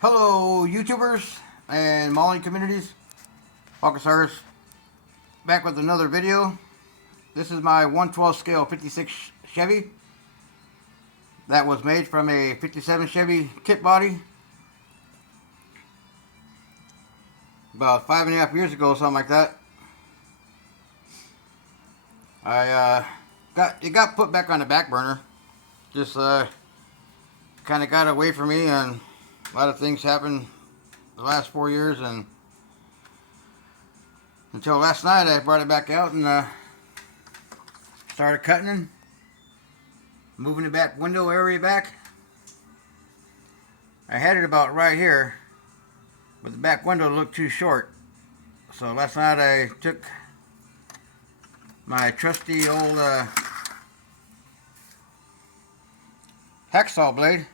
Hello, YouTubers and Molly communities. Hawkasaurus back with another video. This is my 1/12 scale 56 Chevy that was made from a 57 Chevy kit body about 5.5 years ago, something like that. It got put back on the back burner. Just kind of got away from me, and a lot of things happened the last 4 years, and until last night I brought it back out and started cutting it, moving the back window area back. I had it about right here, but the back window looked too short. So last night I took my trusty old hacksaw blade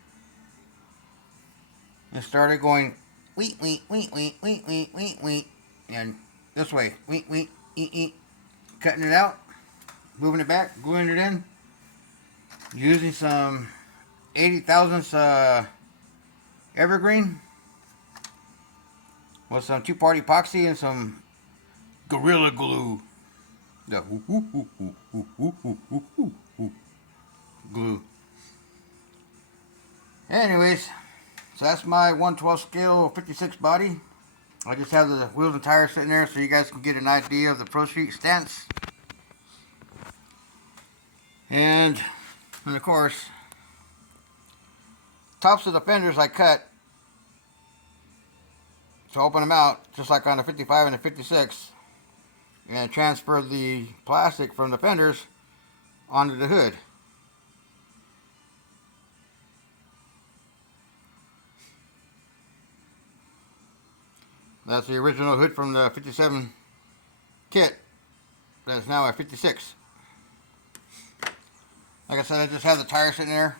and started going weet weet weet weet weet weet weet weet, and this way weet weet eat eat, cutting it out, moving it back, gluing it in, using some 80 thousandths evergreen with some 2-part epoxy and some Gorilla Glue. The glue. Anyways, so that's my 1/12 scale 56 body. I just have the wheels and tires sitting there so you guys can get an idea of the Pro Street stance. And of course, tops of the fenders I cut to open them out, just like on the 55 and the 56, and transfer the plastic from the fenders onto the hood. That's the original hood from the 57 kit that's now a 56. Like I said, I just have the tire sitting there.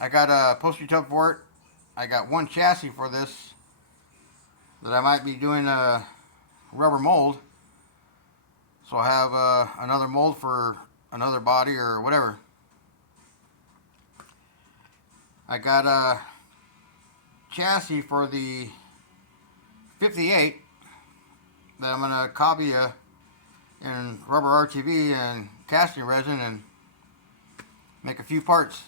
I got a upholstery tub for it. I got one chassis for this that I might be doing a rubber mold. So I have another mold for another body or whatever. I got a chassis for the 58 that I'm going to copy in rubber RTV and casting resin and make a few parts.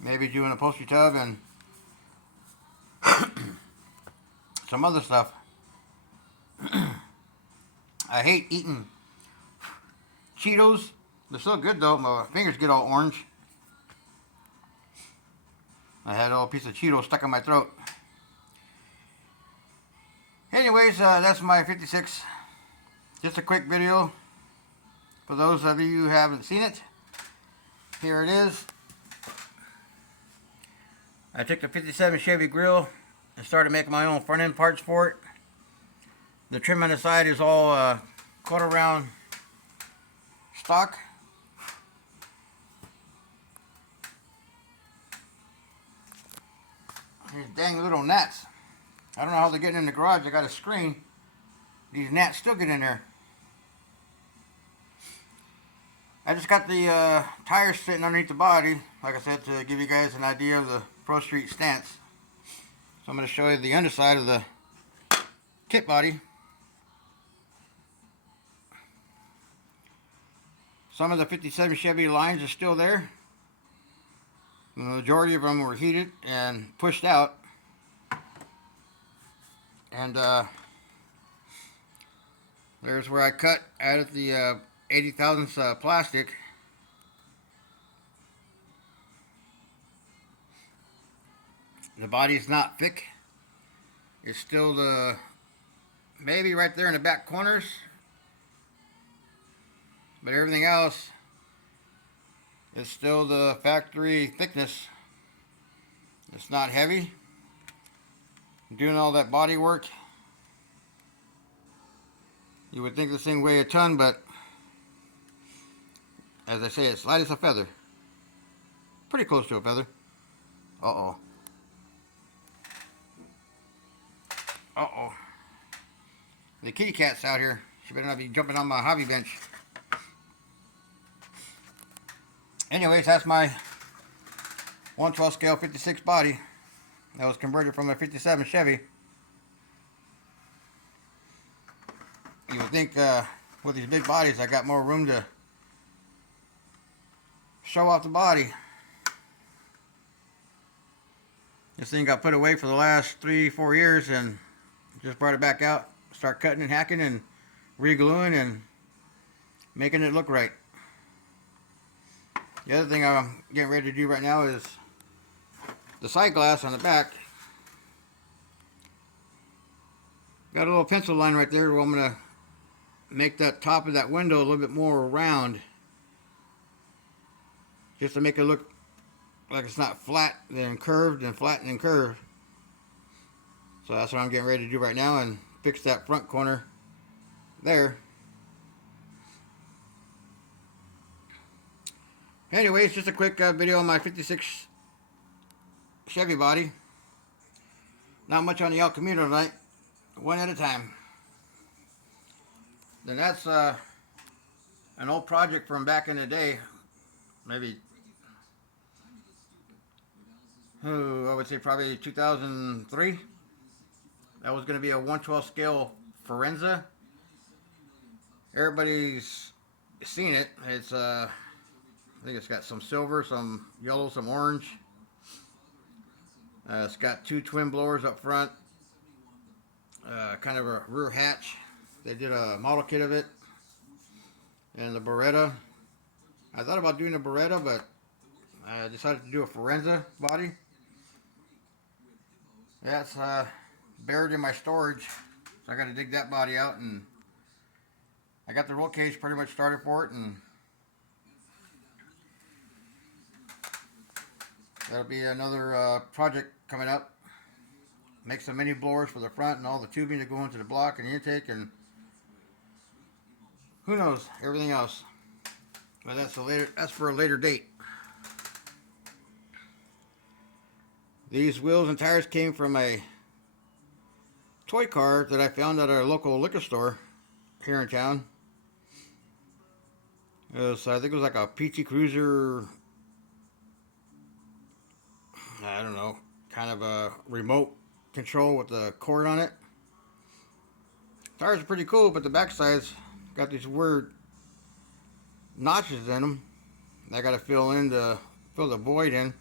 Maybe do an upholstery tub and some other stuff. I hate eating Cheetos. They're so good though, my fingers get all orange. I had a little piece of Cheeto stuck in my throat. Anyways, that's my 56. Just a quick video for those of you who haven't seen it. Here it is. I took the 57 Chevy grill and started making my own front end parts for it. The trim on the side is all quarter round stock. These dang little gnats. I don't know how they're getting in the garage. I got a screen. These gnats still get in there. I just got the tires sitting underneath the body, like I said, to give you guys an idea of the Pro Street stance. So I'm going to show you the underside of the kit body. Some of the 57 Chevy lines are still there. The majority of them were heated and pushed out. And there's where I cut out of the 80 thousandths plastic. The body's not thick. It's still the maybe right there in the back corners, but everything else is still the factory thickness. It's not heavy. Doing all that body work, you would think this thing weighed a ton, but as I say, it's light as a feather. Pretty close to a feather. Uh-oh. Uh-oh. The kitty cat's out here. She better not be jumping on my hobby bench. Anyways, that's my 1/12 scale 56 body. that was converted from a 57 Chevy. You would think with these big bodies I got more room to show off the body. This thing got put away for the last 3-4 years and just brought it back out, start cutting and hacking and re-gluing and making it look right. The other thing I'm getting ready to do right now is the side glass on the back. Got a little pencil line right there where I'm going to make that top of that window a little bit more round, just to make it look like it's not flat then curved and flat and curved. So that's what I'm getting ready to do right now, and fix that front corner there. Anyways, just a quick video on my 56 Chevy body. Not much on the El Camino tonight, one at a time. Then that's an old project from back in the day, maybe, I would say probably 2003. That was going to be a 1/12 scale Forenza. Everybody's seen it. It's I think it's got some silver, some yellow, some orange. It's got 2 twin blowers up front, kind of a rear hatch. They did a model kit of it, and the Beretta. I thought about doing a Beretta, but I decided to do a Forenza body. Yeah, it's buried in my storage, so I got to dig that body out, and I got the roll cage pretty much started for it, and that'll be another project coming up. Make some mini blowers for the front and all the tubing to go into the block and the intake, and who knows, everything else. But that's for a later date. These wheels and tires came from a toy car that I found at our local liquor store here in town. I think it was like a PT Cruiser, I don't know, kind of a remote control with the cord on it. Tires are pretty cool, but the back sides got these weird notches in them. I got to fill the void in.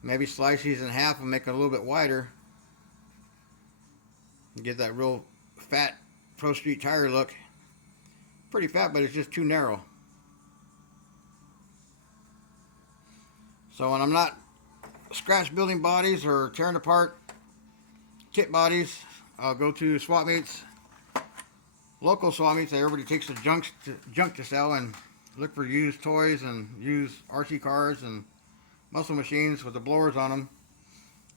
Maybe slice these in half and make it a little bit wider. Get that real fat Pro Street tire look. Pretty fat, but it's just too narrow. So when I'm not scratch building bodies or tearing apart kit bodies, I'll go to swap meets, local swap meets. Everybody takes the junk to sell, and look for used toys and used RC cars and muscle machines with the blowers on them.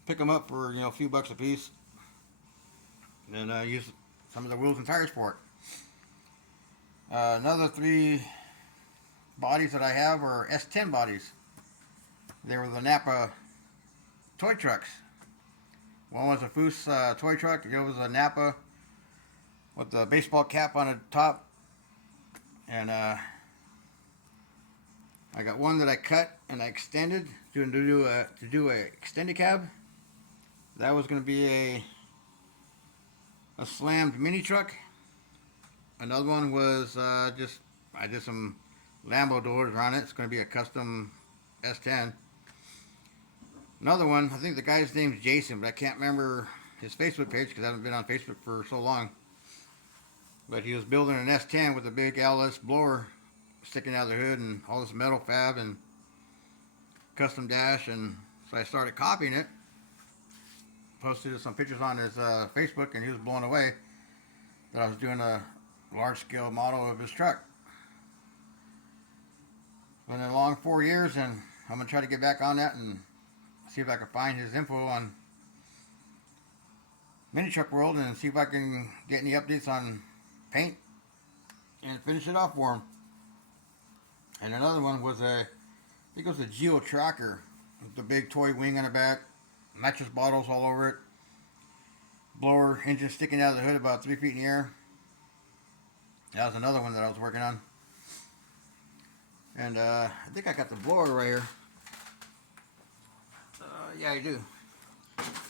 Pick them up for a few bucks a piece, and use some of the wheels and tires for it. Another 3 bodies that I have are S10 bodies. They were the Napa toy trucks. One was a Foose toy truck. The other was a Napa with the baseball cap on the top. And I got one that I cut and I extended to do a extended cab. That was going to be a slammed mini truck. Another one was I did some Lambo doors on it. It's going to be a custom S10. Another one, I think the guy's name's Jason, but I can't remember his Facebook page because I haven't been on Facebook for so long. But he was building an S10 with a big LS blower sticking out of the hood and all this metal fab and custom dash, and so I started copying it. Posted some pictures on his Facebook, and he was blown away that I was doing a large-scale model of his truck. Been a long 4 years, and I'm going to try to get back on that and see if I can find his info on Mini Truck World and see if I can get any updates on paint and finish it off for him. And another one was I think it was a Geo Tracker with the big toy wing on the back, mattress bottles all over it, blower engine sticking out of the hood about 3 feet in the air. That was another one that I was working on. And I think I got the blower right here. Yeah, I do.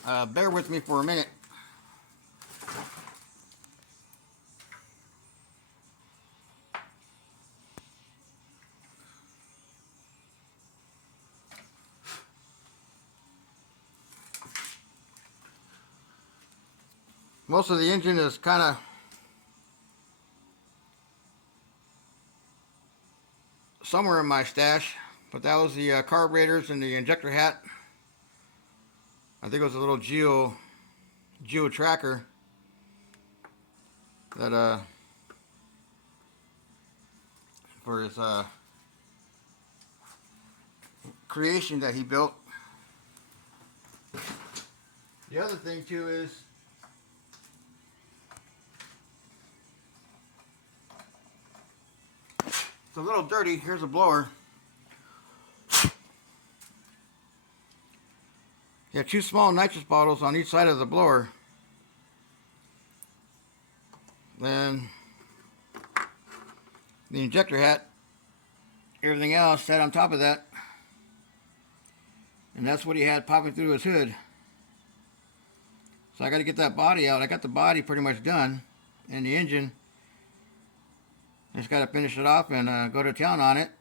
Bear with me for a minute. Most of the engine is kind of somewhere in my stash, but that was the carburetors and the injector hat. I think it was a little Geo tracker that for his creation that he built. The other thing too is it's a little dirty. Here's a blower. You have 2 small nitrous bottles on each side of the blower. Then the injector hat, everything else sat on top of that. And that's what he had popping through his hood. So I got to get that body out. I got the body pretty much done. And the engine, I just got to finish it off and go to town on it.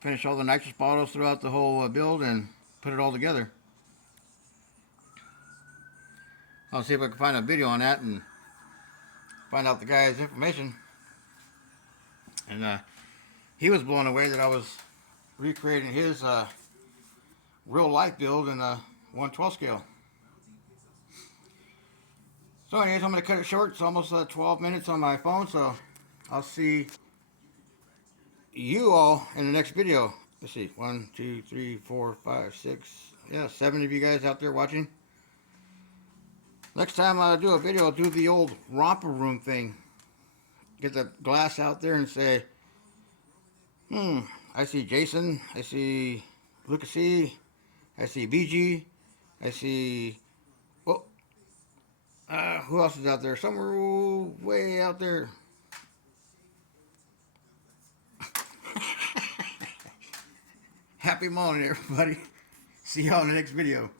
Finish all the nitrous bottles throughout the whole build and put it all together. I'll see if I can find a video on that and find out the guy's information. And he was blown away that I was recreating his real life build in a 1/12 scale. So anyways, I'm going to cut it short. It's almost 12 minutes on my phone, so I'll see you all in the next video. Let's see, 1, 2, 3, 4, 5, 6, yeah, 7 of you guys out there watching. Next time I do a video, I'll do the old romper room thing. Get the glass out there and say, I see Jason, I see Lucas C, I see BG, I see, oh, who else is out there? Somewhere way out there. Happy morning, everybody. See y'all in the next video.